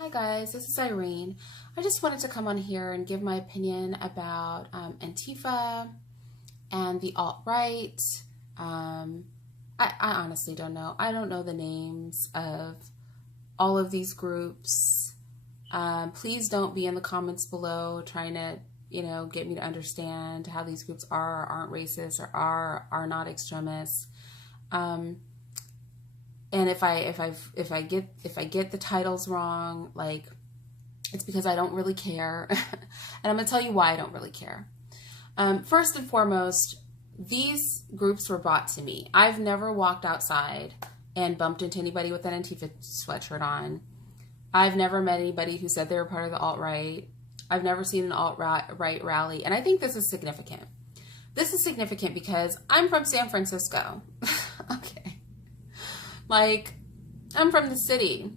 Hi guys, this is Irene. I just wanted to come on here and give my opinion about Antifa and the alt-right. I honestly don't know. I don't know the names of all of these groups. Please don't be in the comments below trying to, get me to understand how these groups are or aren't racist or are not extremists. And if I get the titles wrong, like, it's because I don't really care. And I'm gonna tell you why I don't really care. First and foremost, these groups were brought to me. I've never walked outside and bumped into anybody with an Antifa sweatshirt on. I've never met anybody who said they were part of the alt-right. I've never seen an alt-right rally. And I think this is significant. This is significant because I'm from San Francisco. Okay. Like, I'm from the city,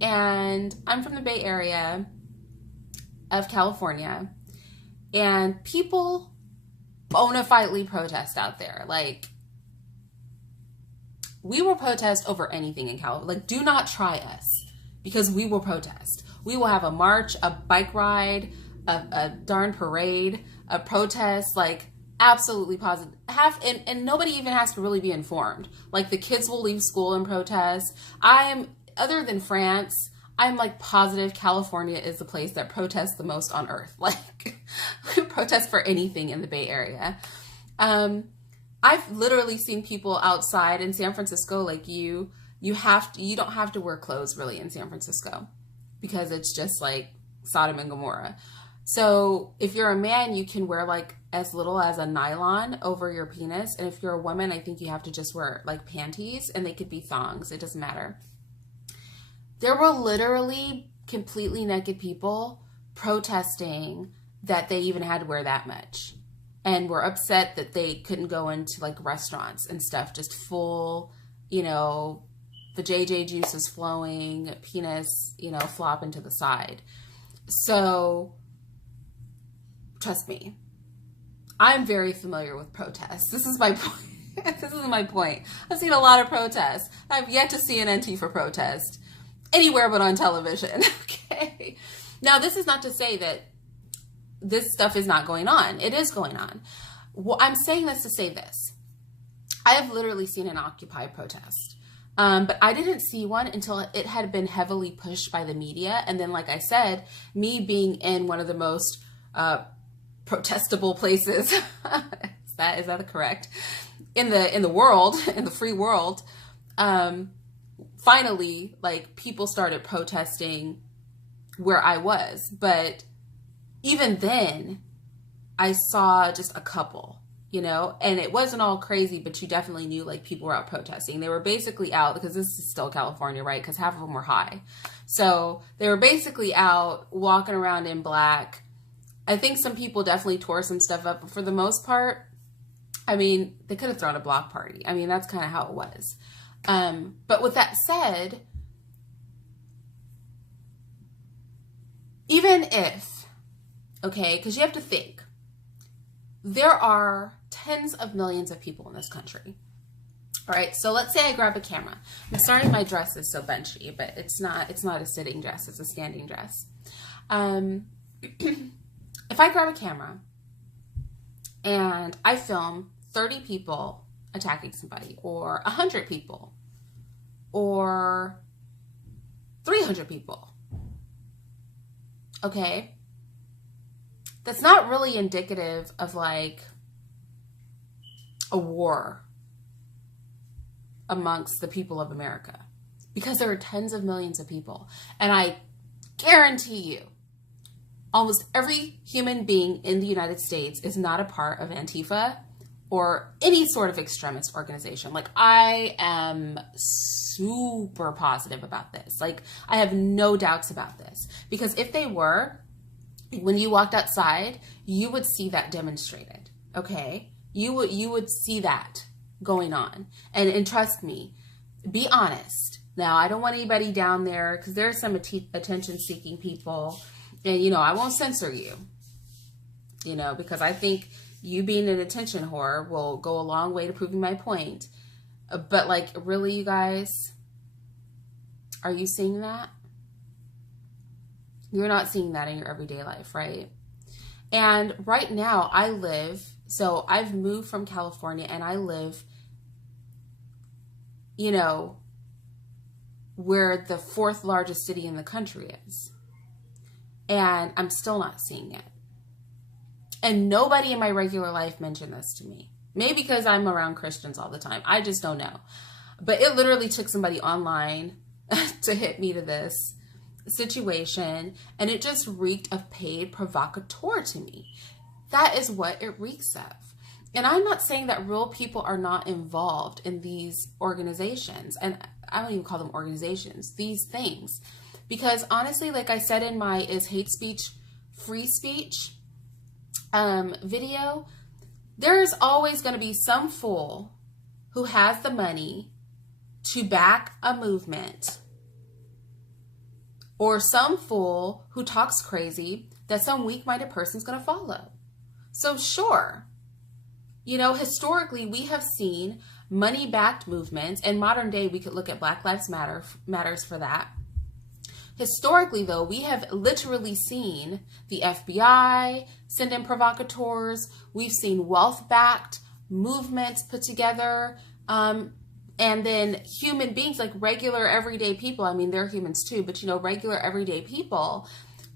and I'm from the Bay Area of California, and people bona fidely protest out there. Like, we will protest over anything in California. Like, do not try us, because we will protest. We will have a march, a bike ride, a darn parade, a protest, like, absolutely positive. And nobody even has to really be informed. Like, the kids will leave school and protest. Other than France, I'm like positive California is the place that protests the most on earth. Like, we protest for anything in the Bay Area. I've literally seen people outside in San Francisco. Like, you don't have to wear clothes really in San Francisco because it's just like Sodom and Gomorrah. So if you're a man, you can wear like as little as a nylon over your penis. And if you're a woman, I think you have to just wear like panties, and they could be thongs. It doesn't matter. There were literally completely naked people protesting that they even had to wear that much, and were upset that they couldn't go into like restaurants and stuff, just full, the JJ juice is flowing, penis, flopping to the side. So trust me, I'm very familiar with protests. This is my point. This is my point. I've seen a lot of protests. I've yet to see an Antifa protest anywhere but on television. Okay. Now, this is not to say that this stuff is not going on. It is going on. Well, I'm saying this to say this. I have literally seen an Occupy protest. But I didn't see one until it had been heavily pushed by the media. And then, like I said, me being in one of the most protestable places, is that correct? In the world, in the free world, finally, like, people started protesting where I was. But even then, I saw just a couple, and it wasn't all crazy, but you definitely knew, like, people were out protesting. They were basically out, because this is still California, right? Because half of them were high. So they were basically out walking around in black. I think some people definitely tore some stuff up, but for the most part, I mean, they could have thrown a block party. I mean, that's kind of how it was. But with that said, even if, okay, because you have to think, there are tens of millions of people in this country. All right, so let's say I grab a camera. I'm sorry my dress is so benchy, but it's not a sitting dress, it's a standing dress. If I grab a camera and I film 30 people attacking somebody, or 100 people, or 300 people, okay, that's not really indicative of like a war amongst the people of America, because there are tens of millions of people. And I guarantee you, almost every human being in the United States is not a part of Antifa or any sort of extremist organization. Like, I am super positive about this. Like, I have no doubts about this, because if they were, when you walked outside, you would see that demonstrated. Okay, you would see that going on. And trust me, be honest. Now, I don't want anybody down there, because there are some attention-seeking people. And, I won't censor you, because I think you being an attention whore will go a long way to proving my point. But, like, really, you guys, are you seeing that? You're not seeing that in your everyday life, right? And right now so I've moved from California and I live, you know, where the fourth largest city in the country is. And I'm still not seeing it. And nobody in my regular life mentioned this to me. Maybe because I'm around Christians all the time. I just don't know. But it literally took somebody online to hit me to this situation. And it just reeked of paid provocateur to me. That is what it reeks of. And I'm not saying that real people are not involved in these organizations. And I don't even call them organizations, these things. Because honestly, like I said in my Is Hate Speech Free Speech video, there's always going to be some fool who has the money to back a movement, or some fool who talks crazy that some weak-minded person's going to follow. So sure, you know, historically we have seen money-backed movements. In modern day, we could look at Black Lives Matters for that. Historically, though, we have literally seen the FBI send in provocateurs. We've seen wealth-backed movements put together. And then human beings, like regular everyday people, I mean, they're humans too, but you know, regular everyday people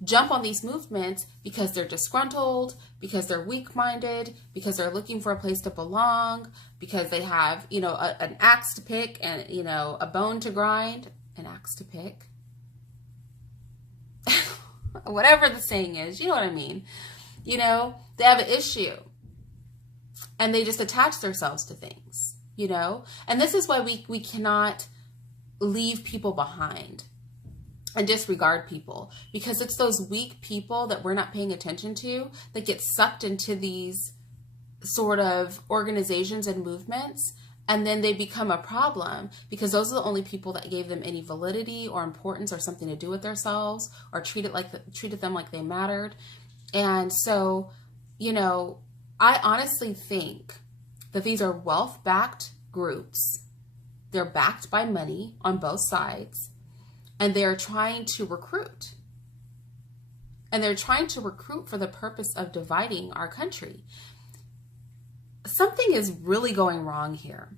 jump on these movements because they're disgruntled, because they're weak-minded, because they're looking for a place to belong, because they have, you know, an axe to pick and, you know, a bone to grind. An axe to pick. Whatever the saying is, you know what I mean. You know, they have an issue and they just attach themselves to things, you know. And this is why we cannot leave people behind and disregard people, because it's those weak people that we're not paying attention to that get sucked into these sort of organizations and movements. And then they become a problem because those are the only people that gave them any validity or importance or something to do with themselves, or treated them like they mattered. And so, you know, I honestly think that these are wealth-backed groups. They're backed by money on both sides, and they're trying to recruit. And they're trying to recruit for the purpose of dividing our country. Something is really going wrong here,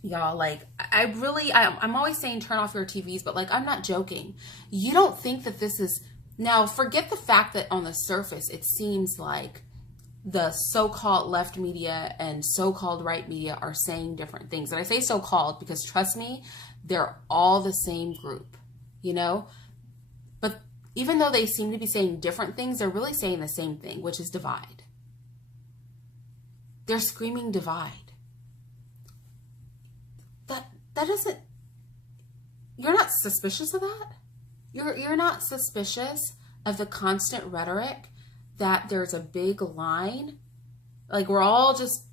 y'all. Like, I'm always saying turn off your TVs, but like, I'm not joking. You don't think that this is, now forget the fact that on the surface, it seems like the so-called left media and so-called right media are saying different things. And I say so-called because trust me, they're all the same group, you know? But even though they seem to be saying different things, they're really saying the same thing, which is divide. They're screaming divide. That doesn't, you're not suspicious of that? You're not suspicious of the constant rhetoric that there's a big line? Like, we're all just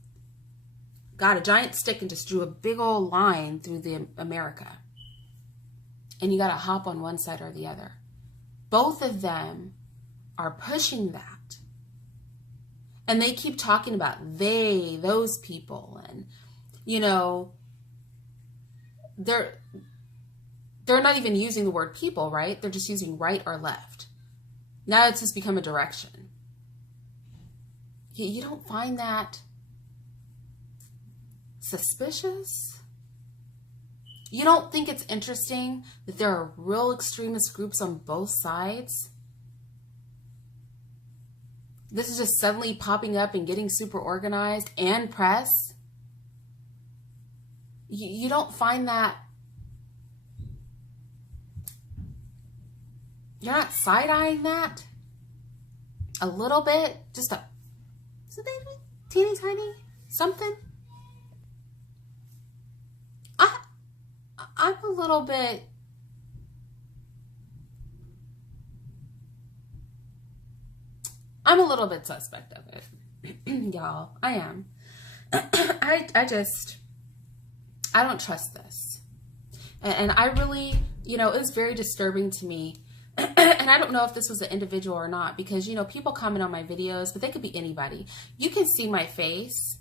got a giant stick and just drew a big old line through the America. And you got to hop on one side or the other. Both of them are pushing that. And they keep talking about those people. And, you know, they're not even using the word people, right? They're just using right or left. Now it's just become a direction. You don't find that suspicious? You don't think it's interesting that there are real extremist groups on both sides? This is just suddenly popping up and getting super organized and press. You don't find that, you're not side-eyeing that a little bit? Just a teeny tiny something? I'm a little bit, suspect of it. Y'all, I am. I don't trust this. And I really, you know, it was very disturbing to me. And I don't know if this was an individual or not, because, you know, people comment on my videos, but they could be anybody. You can see my face.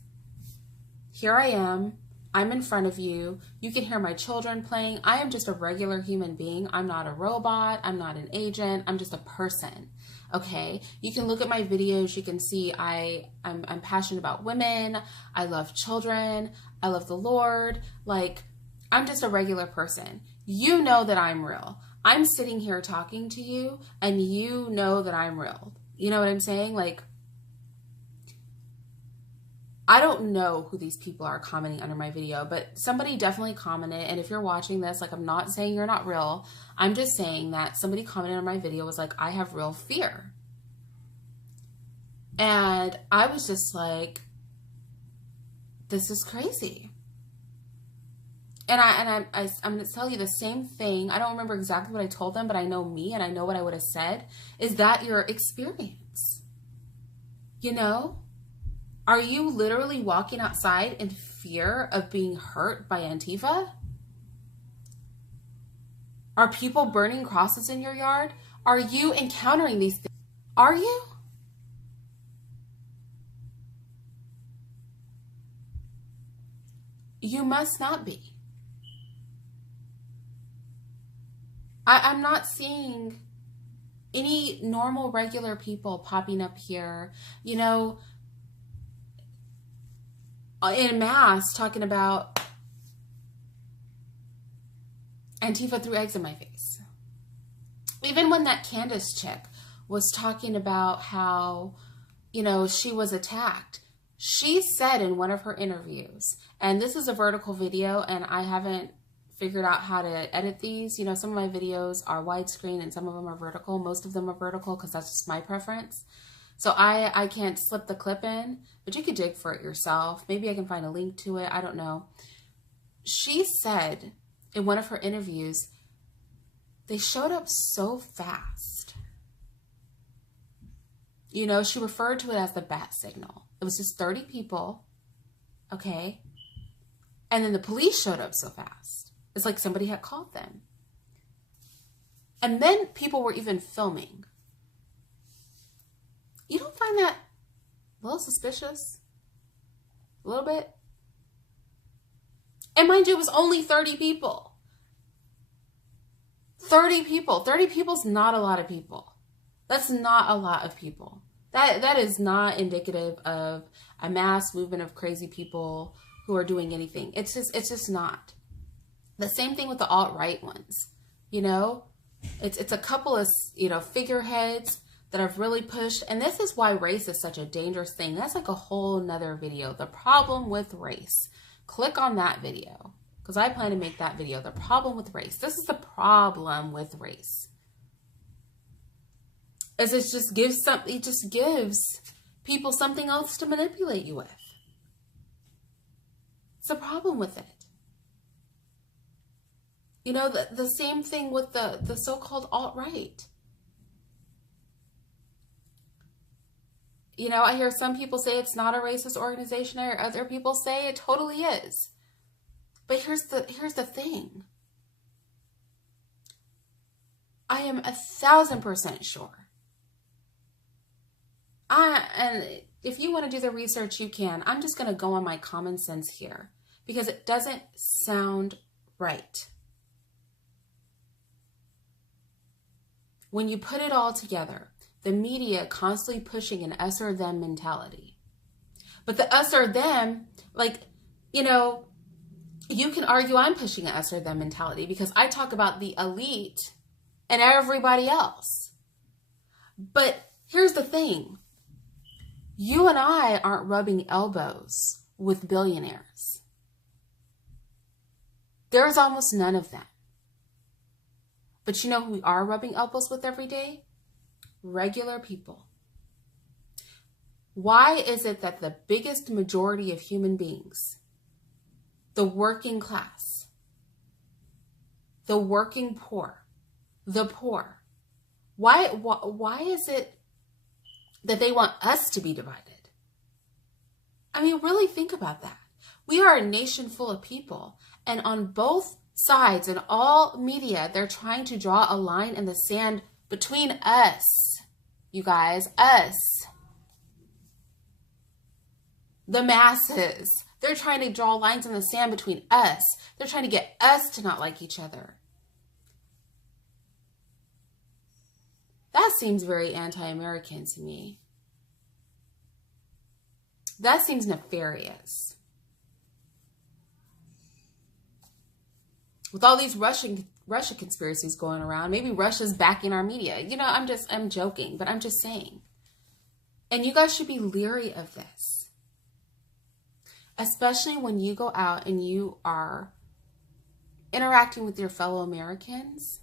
Here I am. I'm in front of you. You can hear my children playing. I am just a regular human being. I'm not a robot. I'm not an agent. I'm just a person. Okay. You can look at my videos. You can see I'm passionate about women. I love children. I love the Lord. Like, I'm just a regular person. You know that I'm real. I'm sitting here talking to you and you know that I'm real. You know what I'm saying? Like, I don't know who these people are commenting under my video, but somebody definitely commented. And if you're watching this, like, I'm not saying you're not real. I'm just saying that somebody commented on my video was like, I have real fear. And I was just like, this is crazy. And I'm going to tell you the same thing. I don't remember exactly what I told them, but I know me and I know what I would have said. Is that your experience? You know? Are you literally walking outside in fear of being hurt by Antifa? Are people burning crosses in your yard? Are you encountering these things? Are you? You must not be. I'm not seeing any normal, regular people popping up here, you know, in mass talking about Antifa threw eggs in my face. Even when that Candace chick was talking about how, you know, she was attacked, she said in one of her interviews, and this is a vertical video and I haven't figured out how to edit these. You know, some of my videos are widescreen and some of them are vertical. Most of them are vertical because that's just my preference. So I can't slip the clip in, but you could dig for it yourself. Maybe I can find a link to it. I don't know. She said in one of her interviews, they showed up so fast. You know, she referred to it as the bat signal. It was just 30 people, okay? And then the police showed up so fast. It's like somebody had called them. And then people were even filming. You don't find that a little suspicious? A little bit? And mind you, it was only 30 people. 30 people. 30 people is not a lot of people. That's not a lot of people. That is not indicative of a mass movement of crazy people who are doing anything. It's just not. The same thing with the alt-right ones. You know, it's a couple of, you know, figureheads that have really pushed. And this is why race is such a dangerous thing. That's like a whole nother video. The problem with race. Click on that video because I plan to make that video. The problem with race. This is the problem with race. Is it just gives people something else to manipulate you with. It's a problem with it. You know, the same thing with the so-called alt-right. You know, I hear some people say it's not a racist organization, or other people say it totally is. But here's the thing. I am 1,000% sure. And if you want to do the research, you can. I'm just going to go on my common sense here because it doesn't sound right. When you put it all together, the media constantly pushing an us or them mentality. But the us or them, like, you know, you can argue I'm pushing an us or them mentality because I talk about the elite and everybody else. But here's the thing. You and I aren't rubbing elbows with billionaires. There's almost none of them. But you know who we are rubbing elbows with every day? Regular people. Why is it that the biggest majority of human beings, the working class, the working poor, the poor, why is it that they want us to be divided? I mean, really think about that. We are a nation full of people, and on both sides and all media, they're trying to draw a line in the sand between us, you guys, us, the masses, They're trying to draw lines in the sand between us. They're trying to get us to not like each other. That seems very anti-American to me. That seems nefarious. With all these Russia conspiracies going around, maybe Russia's backing our media. You know, I'm joking, but I'm just saying. And you guys should be leery of this. Especially when you go out and you are interacting with your fellow Americans.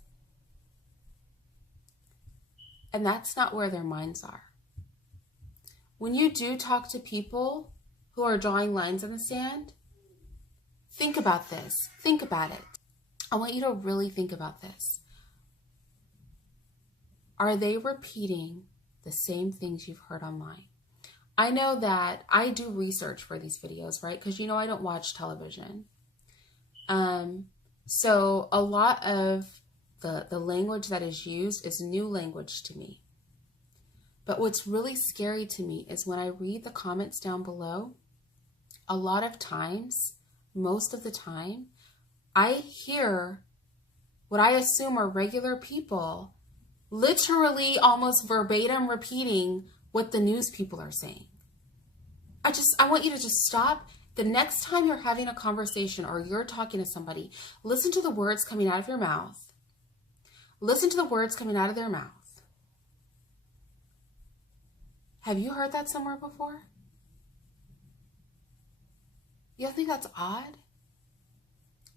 And that's not where their minds are. When you do talk to people who are drawing lines in the sand, think about this. Think about it. I want you to really think about this. Are they repeating the same things you've heard online? I know that I do research for these videos, right? Because you know I don't watch television. So a lot of the language that is used is new language to me. But what's really scary to me is when I read the comments down below, a lot of times, most of the time, I hear what I assume are regular people literally almost verbatim repeating what the news people are saying. I want you to just stop. The next time you're having a conversation or you're talking to somebody, listen to the words coming out of your mouth. Listen to the words coming out of their mouth. Have you heard that somewhere before? You don't think that's odd?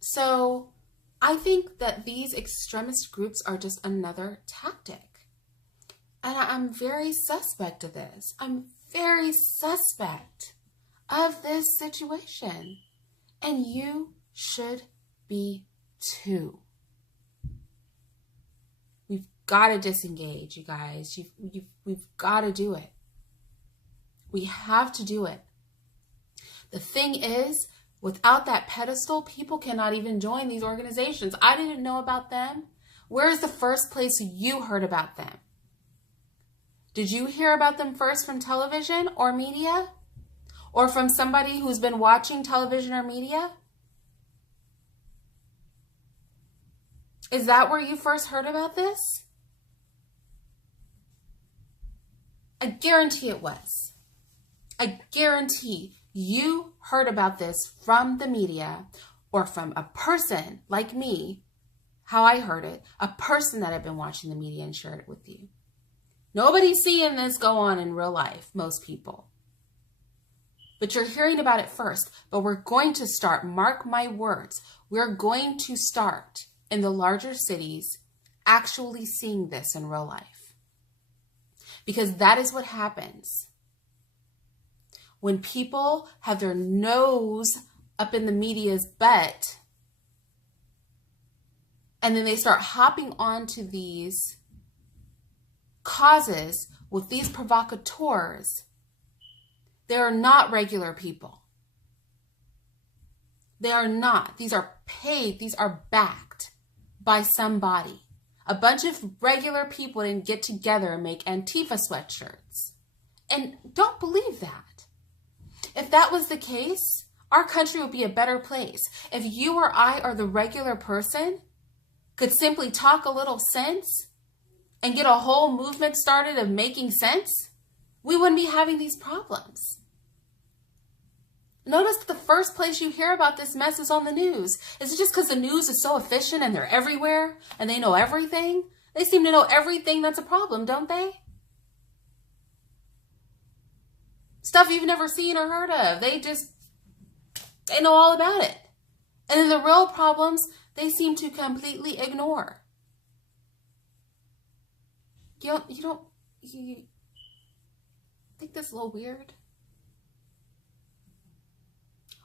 So I think that these extremist groups are just another tactic. And I'm very suspect of this. I'm very suspect of this situation. And you should be too. We've got to disengage, you guys. We've got to do it. We have to do it. The thing is, without that pedestal, people cannot even join these organizations. I didn't know about them. Where's the first place you heard about them? Did you hear about them first from television or media? Or from somebody who's been watching television or media? Is that where you first heard about this? I guarantee it was. I guarantee you heard about this from the media or from a person like me, how I heard it, a person that had been watching the media and shared it with you. Nobody's seeing this go on in real life, most people. But you're hearing about it first. But we're going to start, mark my words, we're going to start in the larger cities actually seeing this in real life. Because that is what happens when people have their nose up in the media's butt and then they start hopping onto these causes with these provocateurs. They are not regular people. They are not. These are paid. These are backed by somebody. A bunch of regular people didn't get together and make ANTIFA sweatshirts. And don't believe that. If that was the case, our country would be a better place. If you or I or the regular person could simply talk a little sense and get a whole movement started of making sense, we wouldn't be having these problems. Notice that the first place you hear about this mess is on the news. Is it just because the news is so efficient and they're everywhere and they know everything? They seem to know everything that's a problem, don't they? Stuff you've never seen or heard of. They know all about it. And then the real problems, they seem to completely ignore. You think that's a little weird?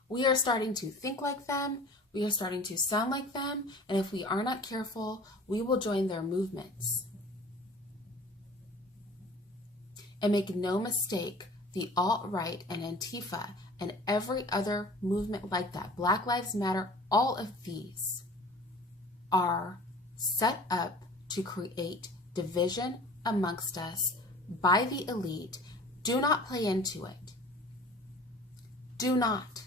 We are starting to think like them. We are starting to sound like them. And if we are not careful, we will join their movements. And make no mistake, the alt-right and Antifa and every other movement like that, Black Lives Matter, all of these are set up to create division amongst us by the elite. Do not play into it. Do not.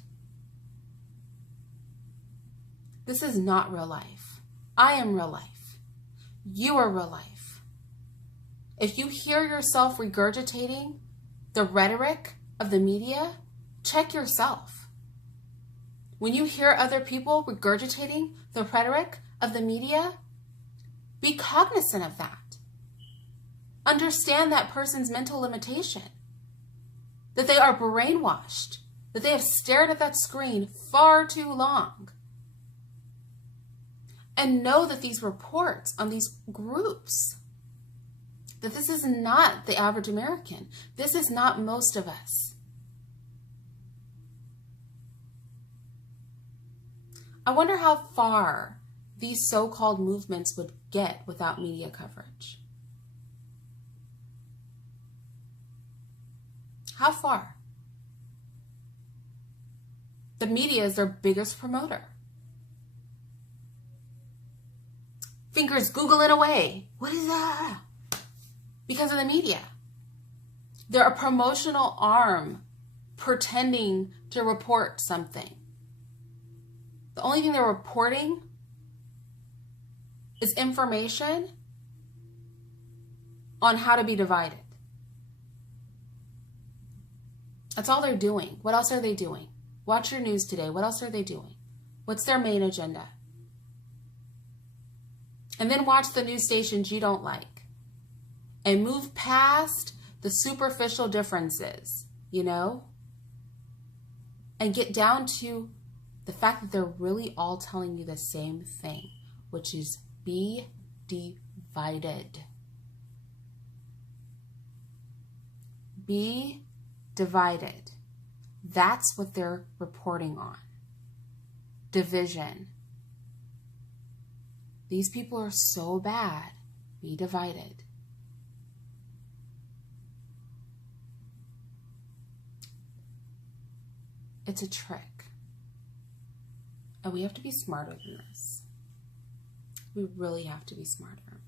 This is not real life. I am real life. You are real life. If you hear yourself regurgitating the rhetoric of the media, check yourself. When you hear other people regurgitating the rhetoric of the media, be cognizant of that. Understand that person's mental limitation, that they are brainwashed, that they have stared at that screen far too long. And know that these reports on these groups, that this is not the average American. This is not most of us. I wonder how far these so-called movements would get without media coverage. How far? The media is their biggest promoter. Fingers Googling away. What is that? Because of the media. They're a promotional arm pretending to report something. The only thing they're reporting is information on how to be divided. That's all they're doing. What else are they doing? Watch your news today. What else are they doing? What's their main agenda? And then watch the news stations you don't like. And move past the superficial differences, you know? And get down to the fact that they're really all telling you the same thing, which is be divided. Be divided. That's what they're reporting on. Division. These people are so bad. Be divided. It's a trick. And we have to be smarter than this. We really have to be smarter.